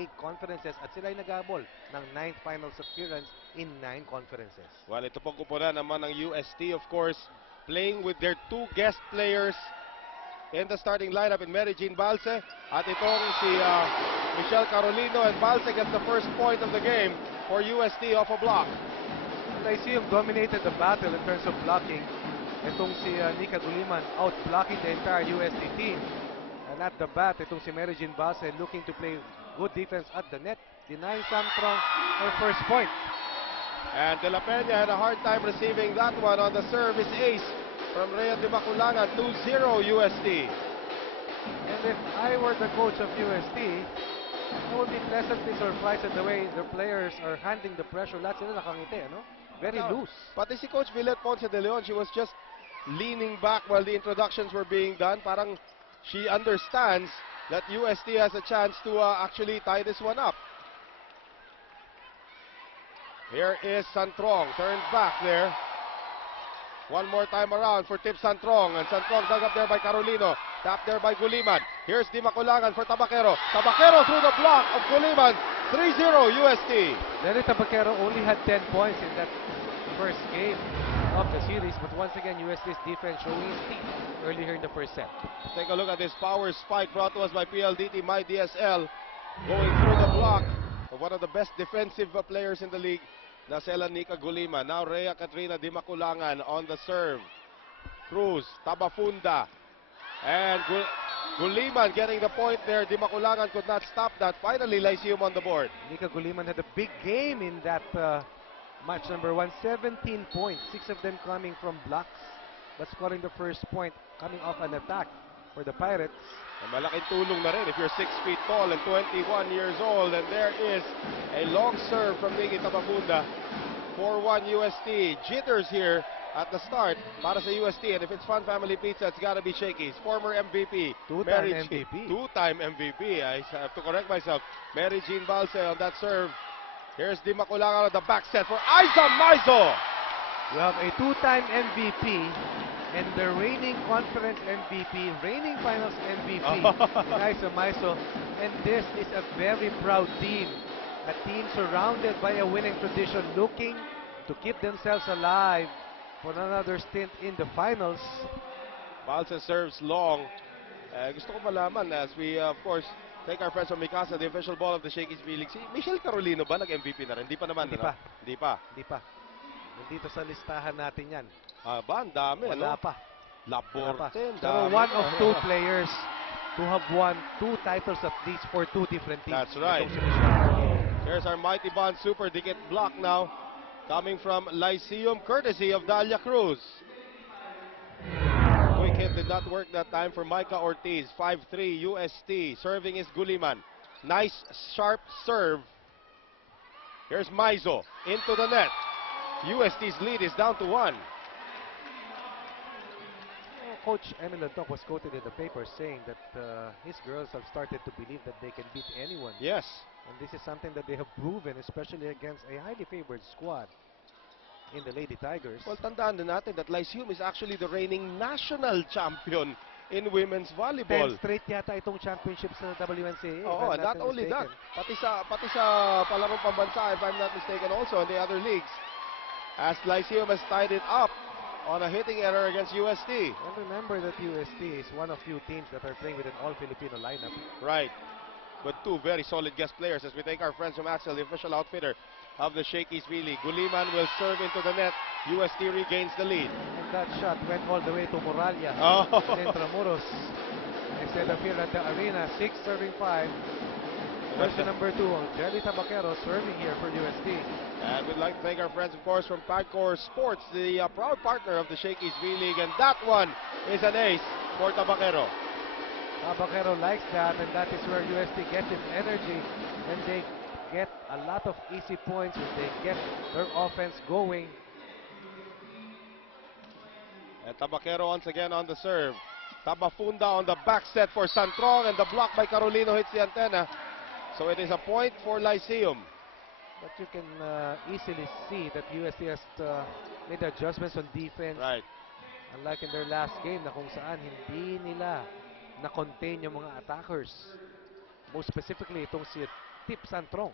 8 conferences at sila ay nagabol ng 9th finals appearance in 9 conferences. Well, ito pong kupunan naman ng UST, of course, playing with their 2 guest players in the starting lineup in Mary Jean Balse at itong si Michelle Carolino, and Balse gets the first point of the game for UST off a block. Lyceum dominated the battle in terms of blocking. Itong si Nika Guliman out-blocking the entire UST team. And at the bat, itong si Mary Jean Balse looking to play good defense at the net, denying Sangtrong her first point. And De La Peña had a hard time receiving that one. On the service ace from Rhea de Maculanga, 2-0 UST. And if I were the coach of UST, I would be pleasantly surprised at the way the players are handling the pressure. Lahat sila nakangiti, ano? Very loose. Pati si Coach Villette Ponce de Leon, she was just leaning back while the introductions were being done. Parang she understands that UST has a chance to actually tie this one up. Here is Santrong, turned back there. One more time around for Tip Santrong, and Santrong dug up there by Carolino, tapped there by Guliman. Here's Di Maculangan for Tabaquero. Tabaquero through the block of Guliman, 3-0 UST. Lenny Tabaquero only had 10 points in that first game of the series, but once again UST's defense showing its teeth early here in the first set. Take a look at this power spike brought to us by PLDT My DSL, going through the block of one of the best defensive players in the league, Nasela Nika Guliman. Now Rhea Katrina Di Maculangan on the serve. Cruz, Tabafunda, and Guliman getting the point there. Di Maculangan could not stop that. Finally, Lyceum on the board. Nika Guliman had a big game in that match number 1. 17 points, 6 of them coming from blocks, but scoring the first point coming off an attack for the Pirates. Malaking tulong na rin if you're 6 feet tall and 21 years old. And there is a long serve from Nikki Tabafunda. 4-1 UST. Jitters here at the start para sa UST. And if it's Fun Family Pizza, it's gotta be Shakey's. Former MVP. Two-time MVP. Two-time MVP. I have to correct myself. Mary Jean Balse on that serve. Here's Di Maculangan on the back set for Aiza Maizo. You have a 2-time MVP and the reigning conference MVP, reigning finals MVP, Aiza Maizo. And this is a very proud team. A team surrounded by a winning tradition, looking to keep themselves alive for another stint in the finals. Balsa serves long. Gusto ko malaman as we, of course, take our friends from Mikasa, the official ball of the Shakey's V-League. Si Michelle Carolino ba nag-MVP na rin? Hindi pa naman. Hindi ano? pa. Hindi pa. Hindi pa. Nandito sa listahan natin yan. Ba, ang dami. Wala ano? pa. Laporte, Pero one of 2 players to have won 2 titles at least for 2 different teams. That's right. Here's our Mighty Bond Super Dikit block now, coming from Lyceum, courtesy of Dalia Cruz. Quick hit did not work that time for Micah Ortiz. 5-3 UST. Serving is Guliman. Nice, sharp serve. Here's Maizo into the net. UST's lead is down to 1. Coach Emil Lantok was quoted in the paper saying that his girls have started to believe that they can beat anyone. Yes. And this is something that they have proven, especially against a highly favored squad in the Lady Tigers. Well, tandaan din natin that Lyceum is actually the reigning national champion in women's volleyball. 10 straight yata itong championship sa WNCAA. Oo, not only that, pati sa palarong pambansa, if I'm not mistaken, also in the other leagues, as Lyceum has tied it up on a hitting error against UST. And remember that UST is one of few teams that are playing with an all-Filipino lineup. Right, with 2 very solid guest players. As we take our friends from Axel, the official outfitter of the Shakey's V-League. Guliman will serve into the net. UST regains the lead. And that shot went all the way to Moralia. And Intramuros. Instead of here at the arena, 6 serving 5. Version number 2, Jelly Tabaquero serving here for UST. And we'd like to thank our friends, of course, from Pagcor Sports, the proud partner of the Shakey's V-League. And that one is an ace for Tabaquero. Tabaquero likes that, and that is where UST gets its energy. And they get a lot of easy points when they get their offense going. And Tabaquero once again on the serve. Tabafunda on the back set for Santrong, and the block by Carolino hits the antenna. So it is a point for Lyceum. But you can easily see that UST has made adjustments on defense. Right. Unlike in their last game na kung saan hindi nila na-contain yung mga attackers. Most specifically itong si Tip Santrong.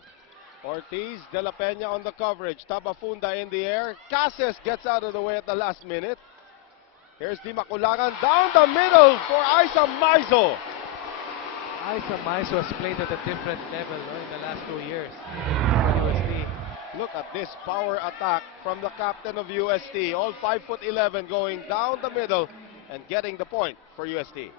Ortiz, De La Peña on the coverage. Tabafunda in the air. Cases gets out of the way at the last minute. Here's Di Maculagan down the middle for Isa Maizo. Isa Maizo has played at a different level in the last 2 years for UST. Look at this power attack from the captain of UST. All 5'11" going down the middle and getting the point for UST.